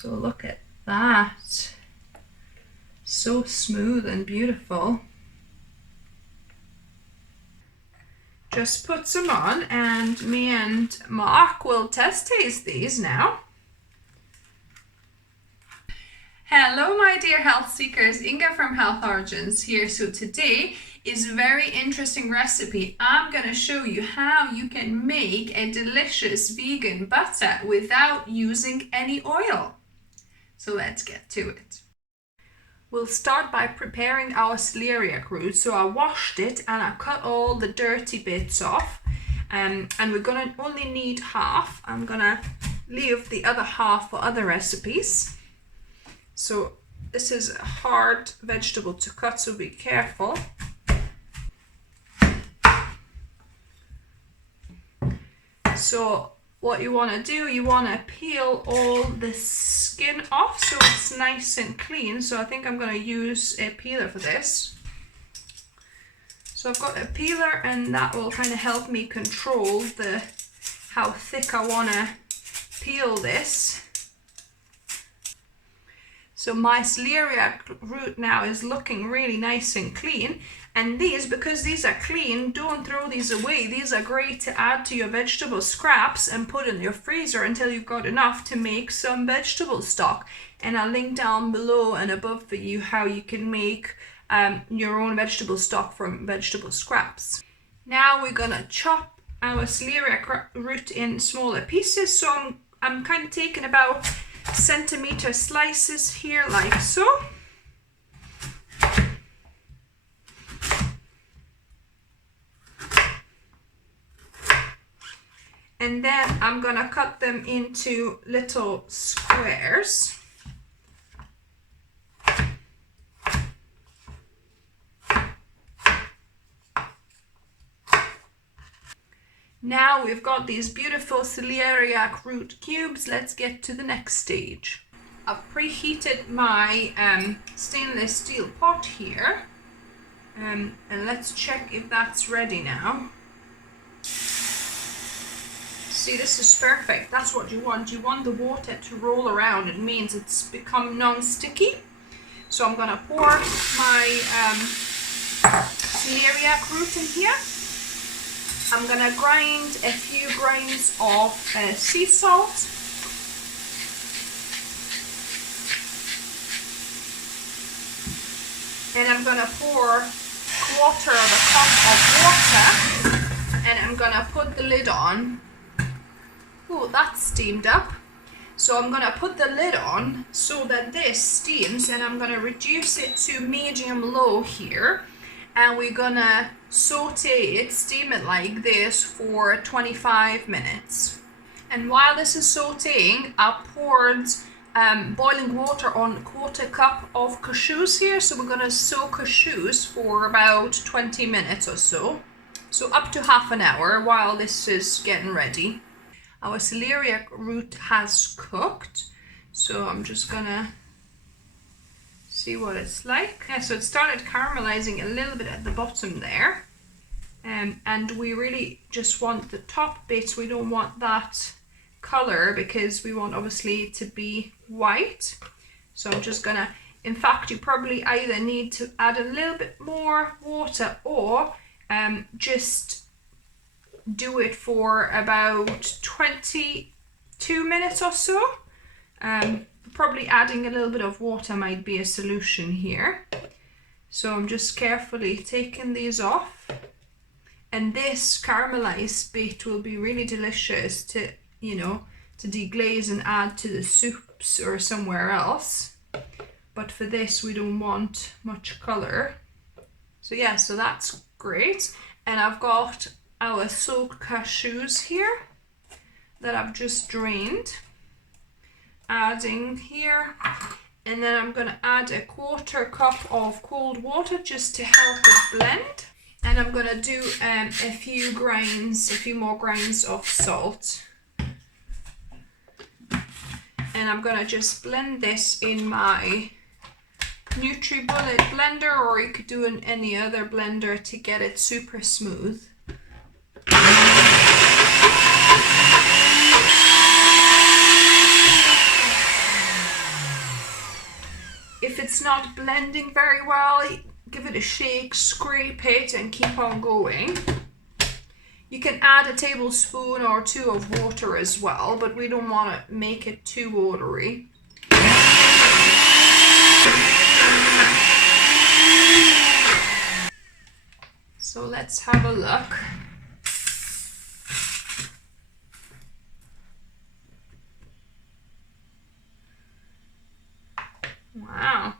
So look at that. So smooth and beautiful. Just put some on, and me and Mark will taste these now. Hello my dear health seekers, Inga from Health Origins here. So today is a very interesting recipe. I'm going to show you how you can make a delicious vegan butter without using any oil. So let's get to it. We'll start by preparing our celeriac root. So I washed it and I cut all the dirty bits off, and we're gonna only need half. I'm gonna leave the other half for other recipes. So this is a hard vegetable to cut, so be careful. So what you want to do, you want to peel all the skin off so it's nice and clean. So I think I'm going to use a peeler for this. So I've got a peeler, and that will kind of help me control how thick I want to peel this. So my celeriac root now is looking really nice and clean. And because these are clean, don't throw these away. These are great to add to your vegetable scraps and put in your freezer until you've got enough to make some vegetable stock. And I'll link down below and above for you how you can make your own vegetable stock from vegetable scraps. Now we're gonna chop our celeriac root in smaller pieces. So I'm kind of taking about centimeter slices here, like so. And then I'm gonna cut them into little squares. Now we've got these beautiful celeriac root cubes. Let's get to the next stage. I've preheated my stainless steel pot here, and let's check if that's ready now. See, this is perfect. That's what you want. You want the water to roll around. It means it's become non-sticky. So I'm gonna pour my celeriac root in here. I'm gonna grind a few grains of sea salt. And I'm gonna pour 1/4 of a cup of water, and I'm gonna put the lid on. Oh, that's steamed up. So I'm gonna put the lid on so that this steams, and I'm gonna reduce it to medium-low here. And we're gonna saute it, steam it like this for 25 minutes. And while this is sauteing, I poured boiling water on 1/4 cup of cashews here. So we're gonna soak cashews for about 20 minutes or so. So up to half an hour while this is getting ready. Our celeriac root has cooked. So I'm just gonna see what it's like. Yeah, so it started caramelizing a little bit at the bottom there. And we really just want the top bits. We don't want that color because we want obviously it to be white. So I'm just gonna, in fact, you probably either need to add a little bit more water or just do it for about 22 minutes or so. Probably adding a little bit of water might be a solution here. So I'm just carefully taking these off. And this caramelized bit will be really delicious to, to deglaze and add to the soups or somewhere else. But for this, we don't want much color. So yeah, so that's great. And I've got our soaked cashews here that I've just drained. Adding here, and then I'm going to add a 1/4 cup of cold water just to help it blend. And I'm going to do a few more grains of salt. And I'm going to just blend this in my NutriBullet blender, or you could do in any other blender to get it super smooth. it's not blending very well, give it a shake, scrape it, and keep on going. You can add a tablespoon or two of water as well, but we don't want to make it too watery. So let's have a look. Wow.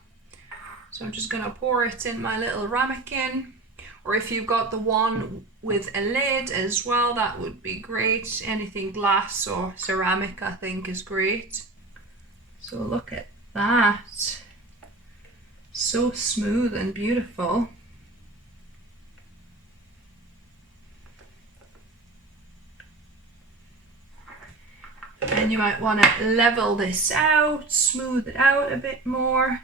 So I'm just going to pour it in my little ramekin. Or if you've got the one with a lid as well, that would be great. Anything glass or ceramic, I think, is great. So look at that. So smooth and beautiful. And you might want to level this out, smooth it out a bit more.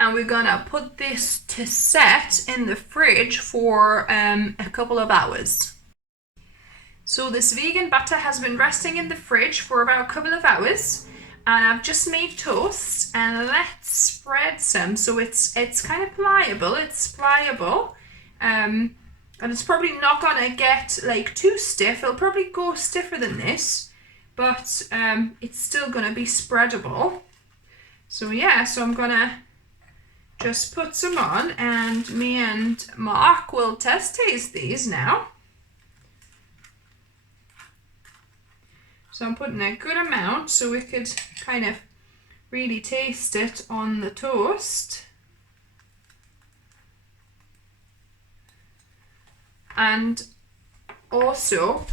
And we're gonna put this to set in the fridge for a couple of hours. So this vegan butter has been resting in the fridge for about a couple of hours, and I've just made toast, and let's spread some. So it's kind of pliable, it's pliable, and it's probably not gonna get like too stiff. It'll probably go stiffer than this, but it's still gonna be spreadable. So yeah, so I'm gonna just put some on, and me and Mark will taste these now. So I'm putting a good amount so we could kind of really taste it on the toast. And also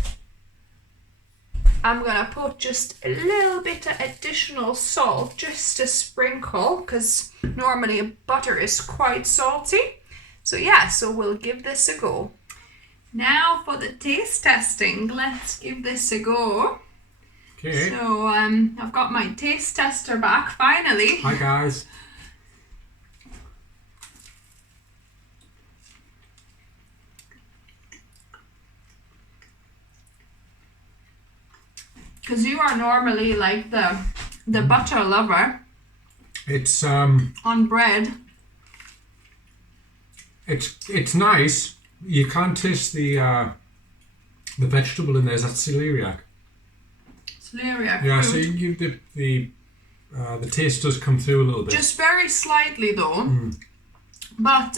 I'm gonna put just a little bit of additional salt, just to sprinkle, because normally butter is quite salty. So yeah, so we'll give this a go. Now for the taste testing, let's give this a go. Okay. So I've got my taste tester back finally. Hi guys. Because you are normally like the butter lover. It's on bread. It's nice. You can't taste the vegetable in there. Is that celeriac? Celeriac. Yeah. Fruit. So you the taste does come through a little bit. Just very slightly though. But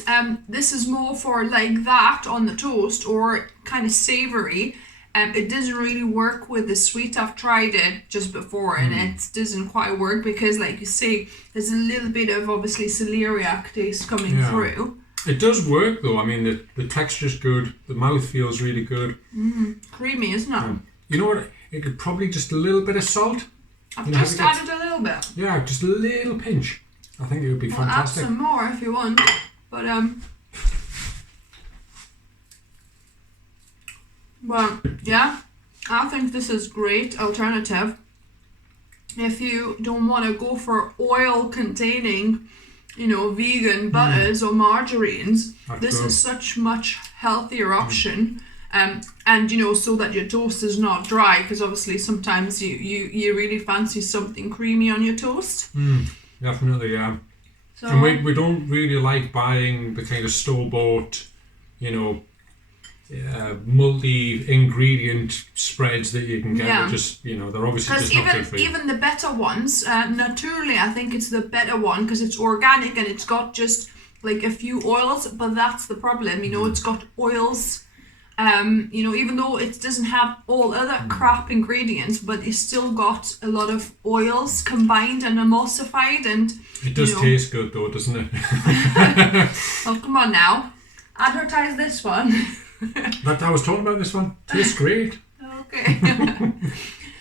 this is more for like that on the toast, or kind of savoury. It doesn't really work with the sweet. I've tried it just before and it doesn't quite work, because like you say, there's a little bit of obviously celeriac taste coming through. It does work though. I mean, the texture's good. The mouth feels really good. Creamy, isn't it? You know what? It could probably just a little bit of salt. I've just added a little bit. Yeah, just a little pinch. I think it would be fantastic. Add some more if you want. But well, yeah, I think this is great alternative. If you don't want to go for oil containing, vegan butters or margarines, this is such much healthier option. And so that your toast is not dry, because obviously sometimes you really fancy something creamy on your toast. Definitely, yeah. So, and we don't really like buying the kind of store-bought, multi-ingredient spreads that you can get. Yeah. Just they're obviously just not good for you. Even the better ones, naturally, I think it's the better one, because it's organic and it's got just like a few oils. But that's the problem, it's got oils. Even though it doesn't have all other crap ingredients, but it's still got a lot of oils combined and emulsified, and it does taste good though, doesn't it? Oh, come on now, advertise this one. I was talking about this one. Tastes great. Okay.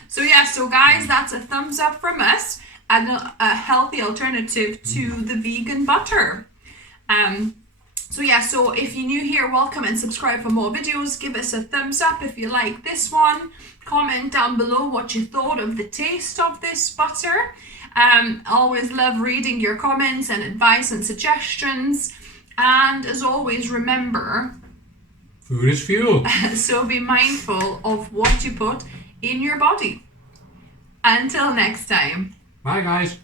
So guys, that's a thumbs up from us, and a healthy alternative to the vegan butter. So if you're new here, welcome and subscribe for more videos. Give us a thumbs up if you like this one. Comment down below what you thought of the taste of this butter. Always love reading your comments and advice and suggestions. And as always, remember, food is fuel. So be mindful of what you put in your body. Until next time. Bye guys.